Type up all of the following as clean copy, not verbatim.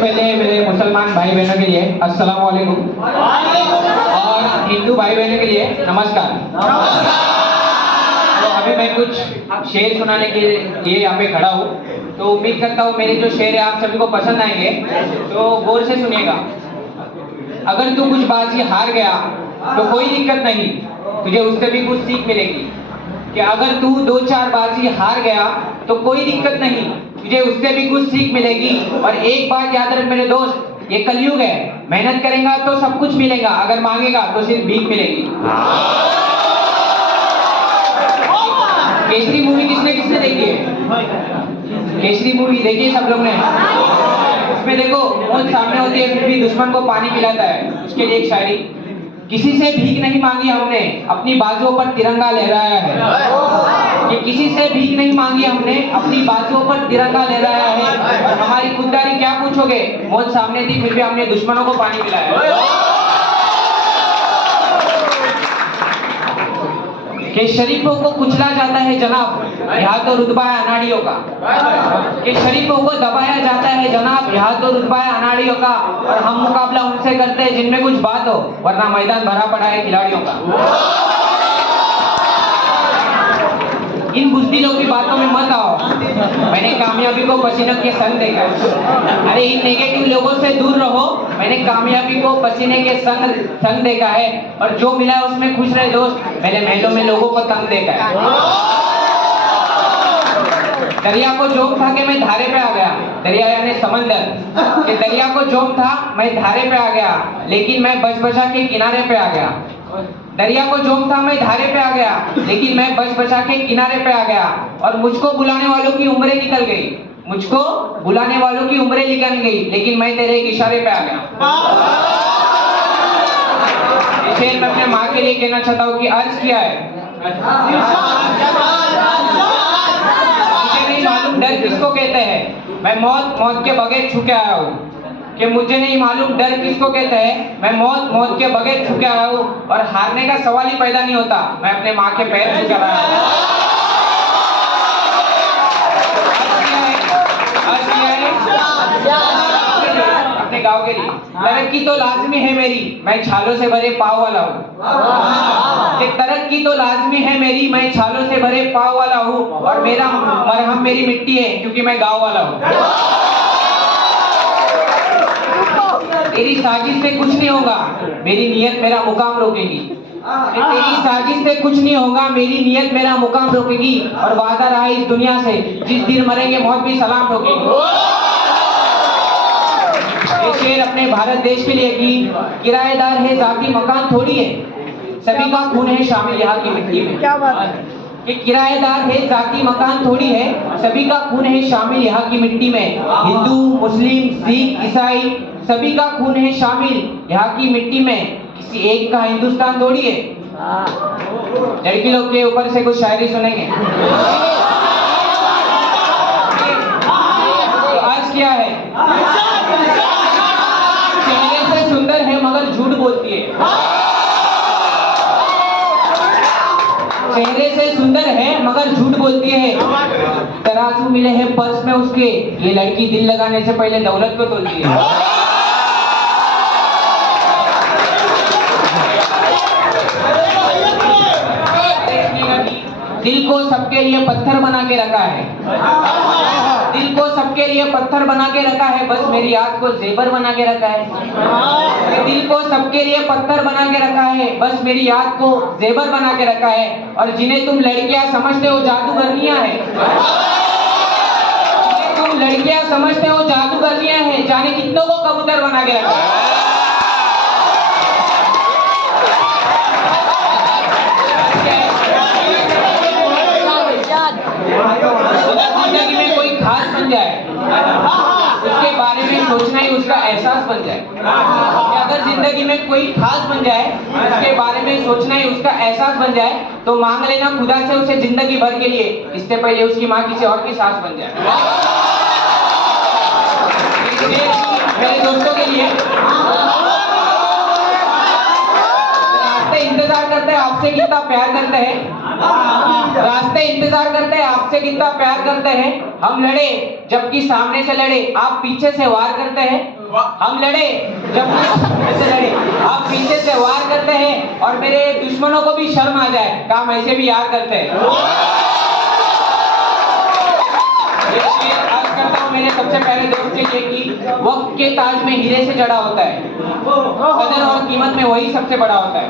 पहले मेरे मुसलमान भाई बहनों के लिए अस्सलाम वालेकुम और हिंदू भाई बहनों के लिए नमस्कार। तो अभी मैं कुछ शेर सुनाने के लिए यहाँ पे खड़ा हूँ, तो उम्मीद करता हूँ मेरे जो शेर है आप सभी को पसंद आएंगे, तो गौर से सुनिएगा। अगर तू कुछ बाजी हार गया तो कोई दिक्कत नहीं, तुझे उससे भी कुछ सीख मिलेगी। कि अगर तू 2-4 बाजी हार गया तो कोई दिक्कत नहीं, तुझे उससे भी कुछ सीख मिलेगी। और एक बात याद रख मेरे दोस्त, ये कलयुग है, मेहनत करेगा तो सब कुछ मिलेगा, अगर मांगेगा तो सिर्फ भीख मिलेगी। केसरी मूवी किसने किसने देखी है? केसरी मूवी देखी सब लोग ने? उसमें देखो मौत सामने होती है फिर भी दुश्मन को पानी पिलाता है। उसके लिए एक शायरी, किसी से भीख नहीं मांगी हमने, अपनी बाजुओं पर तिरंगा लहराया है। कि किसी से भीख नहीं मांगी हमने, अपनी बाजुओं पर तिरंगा लहराया है। और हमारी खुददारी क्या पूछोगे, मौत सामने थी फिर भी हमने दुश्मनों को पानी पिलाया। कि शरीफों को कुचला जाता है जनाब, यहाँ तो रुतबा है अनाड़ियों का। कि शरीफों को दबाया जाता है जनाब, यहाँ तो रुतबा है अनाड़ियों का। और हम मुकाबला उनसे करते हैं जिनमें कुछ बात हो, वरना मैदान भरा पड़ा है खिलाड़ियों का। इन बुज़दिलों की बातों में मत आओ, मैंने कामयाबी को पसीने के संग देखा है। अरे इन नेगेटिव लोगों से दूर रहो, मैंने कामयाबी को पसीने के संग देखा है। और जो मिला है उसमें खुश रहे दोस्त, मैंने महलों में लोगों को तंग देखा है। दरिया को जोम था कि मैं धारे पे आ गया, दरिया यानी समंदर। कि दरिया को जोम था मैं धारे पे आ गया, लेकिन मैं बच बचा के किनारे पे आ गया। दरिया को जोम था मैं धारे पे आ गया, लेकिन मैं बच बचा के किनारे पे आ गया। और मुझको बुलाने वालों की उम्रें निकल गई, मुझको बुलाने वालों की उम्रें निकल गई, लेकिन मैं तेरे एक इशारे पे आ गया। शेर मैं अपने माँ के लिए कहना चाहता हूँ कि अर्ज किया है, मुझे नहीं मालूम डर किसको कहते हैं, मैं मौत के बगैर छू के आया हूँ। कि मुझे नहीं मालूम डर किसको कहते हैं, मैं मौत के बगैर छू के आया हूँ। और हारने का सवाल ही पैदा नहीं होता, मैं अपने माँ के पैर छू कर आया हूँ। अपने गांव के लिए तरक्की तो लाजमी है मेरी, मैं छालों से भरे पाव वाला हूँ। कि तरक्की तो लाजमी है मेरी, मैं छालों से भरे पाव वाला हूँ। और मेरा मरहम मेरी मिट्टी है, क्योंकि मैं गांव वाला हूँ। तेरी साजिश से कुछ नहीं होगा, मेरी नियत मेरा मुकाम रोकेगी। तेरी साजिश से कुछ नहीं होगा, मेरी नियत मेरा मुकाम रोकेगी। और वादा रहा इस दुनिया से, जिस दिन मरेंगे मौत भी सलाम ठोकेगी। ये शेर अपने भारत देश के लिए की, किराएदार है जाती मकान थोड़ी है, सभी का खून है शामिल यहाँ की मिट्टी में। क्या बात है? कि किराएदार है जाती मकान थोड़ी है, सभी का खून है शामिल यहाँ की मिट्टी में। हिंदू मुस्लिम सिख ईसाई सभी का खून है शामिल यहाँ की मिट्टी में, किसी एक का हिंदुस्तान थोड़ी है। लड़की लोग के ऊपर से कुछ शायरी सुनेंगे। तो आज क्या है, चेहरे से सुंदर है मगर झूठ बोलती है। चेहरे से सुंदर है मगर झूठ बोलती है। तराजू मिले हैं पर्स में उसके, ये लड़की दिल लगाने से पहले दौलत को तोलती है। दिल को सबके लिए पत्थर बना के रखा है, दिल को सबके लिए पत्थर बना के रखा है, बस मेरी याद को जेवर बना के रखा है। दिल को सबके लिए पत्थर बना के रखा है, बस मेरी याद को जेवर बना के रखा है। और जिन्हें तुम लड़कियां समझते हो जादूगरनियां हैं, तुम लड़कियां समझते हो जादूगरनियां हैं, जाने कितनों को कबूतर बना के रखा है। जिंदगी में कोई खास बन जाए, उसके बारे में सोचना ही उसका एहसास बन जाए। अगर जिंदगी में कोई खास बन जाए, उसके बारे में सोचना ही उसका एहसास बन जाए, तो मांग लेना खुदा से उसे जिंदगी भर के लिए, इससे पहले उसकी माँ किसी और की सास बन जाए। मेरे दोस्तों के लिए इंतजार करते हैं, आपसे कितना प्यार करते हैं। रास्ते इंतजार करते हैं, आपसे कितना प्यार करते हैं। हम लड़े जबकि सामने से लड़े, आप पीछे से वार करते हैं। हम लड़े जबकि सामने से लड़े, आप पीछे से वार करते हैं। और मेरे दुश्मनों को भी शर्म आ जाए, काम ऐसे भी यार करते हैं। ये शेर अर्ज करता हूँ मेरे सबसे प्यारे दोस्त के लिए कि वक्त के ताज में हीरे से जड़ा होता है, कदर और कीमत में वही सबसे बड़ा होता है।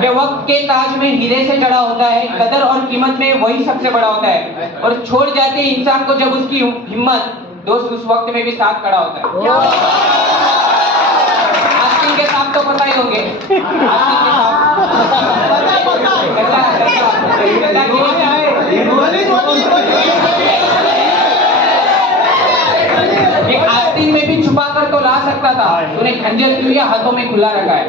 कि वक्त के ताज में हीरे से जड़ा होता है, कदर और कीमत में वही सबसे बड़ा होता है। और छोड़ जाते इंसान को जब उसकी हिम्मत, दोस्त उस वक्त में भी साथ खड़ा होता है। आस्तीन के साथ तो पता ही होंगे, आस्तीन के साथ आस्तीन में भी छुपा कर तो ला सकता था, तूने खंजर क्यों या हाथों में खुला रखा है।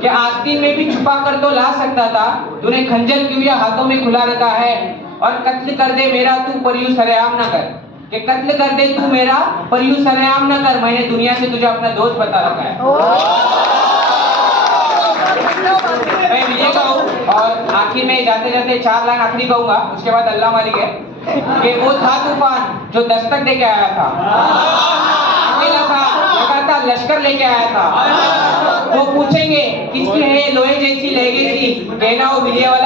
कि आस्तीन में भी छुपा कर तो ला सकता था, तूने खंजर क्यों या हाथों में खुला रखा है। और कत्ल कर दे मेरा तू पर यूं सरेआम ना कर, कि कत्ल कर दे तू मेरा पर यूं सरेआम ना कर, मैंने दुनिया से तुझे अपना दोस्त बता रखा है। मैं विजय का हूँ और आखिर में जाते जाते 4 लाइन आखिरी कहूंगा, उसके बाद अल्लाह मालिक है। कि वो था तूफान जो दस्तक दे के आया था, अकेला था, लगातार लश्कर लेके आया था। वो पूछेंगे किसकी है लोहे जैसी लेगेसी, कहना वो विजय वाला